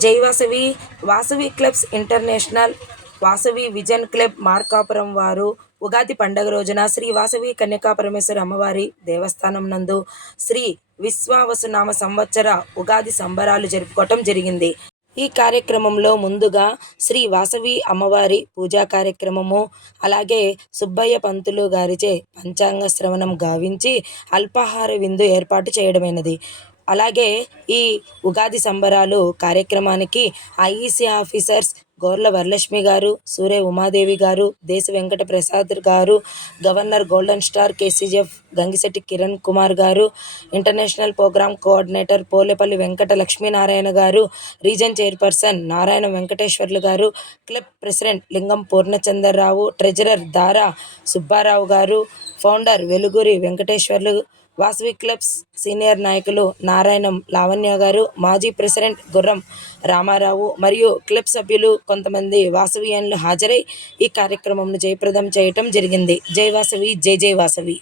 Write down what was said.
జై Vasavi Vasavi clubs international Vasavi vision club Markapuram వారు ఉగాది పండగ రోజున శ్రీ వాసవి కన్యకాపరమేశ్వర అమ్మవారి దేవస్థానం నందు శ్రీ విశ్వావసునామ సంవత్సర ఉగాది సంబరాలు జరుపుకోవటం జరిగింది. ఈ కార్యక్రమంలో ముందుగా శ్రీ వాసవి అమ్మవారి పూజా కార్యక్రమము అలాగే సుబ్బయ్య పంతులు గారిచే పంచాంగ శ్రవణం గావించి అల్పాహార విందు ఏర్పాటు చేయడమైనది. అలాగే ఈ ఉగాది సంబరాలు కార్యక్రమానికి ఐఈసీ ఆఫీసర్స్ గోర్ల వరలక్ష్మి గారు సూర్య ఉమాదేవి గారు దేశ Venkata Prasad garu governor golden star కేసీజెఫ్ Gangisetti Kiran Kumar garu international programme coordinator Polepalli Venkata Lakshminarayana garu region chairperson Narayana Venkateswarlu garu club president Lingam Purnachandrarao treasurer Dara Subbarao garu founder Veluguri Venkateswarlu Vasavi clubs senior నాయకులు నారాయణం లావణ్య గారు మాజీ president గుర్రం రామారావు మరియు club సభ్యులు కొంతమంది వాసవియన్లు హాజరై ఈ కార్యక్రమంను జయప్రదం చేయటం జరిగింది. జై వాసవి జై జై వాసవి.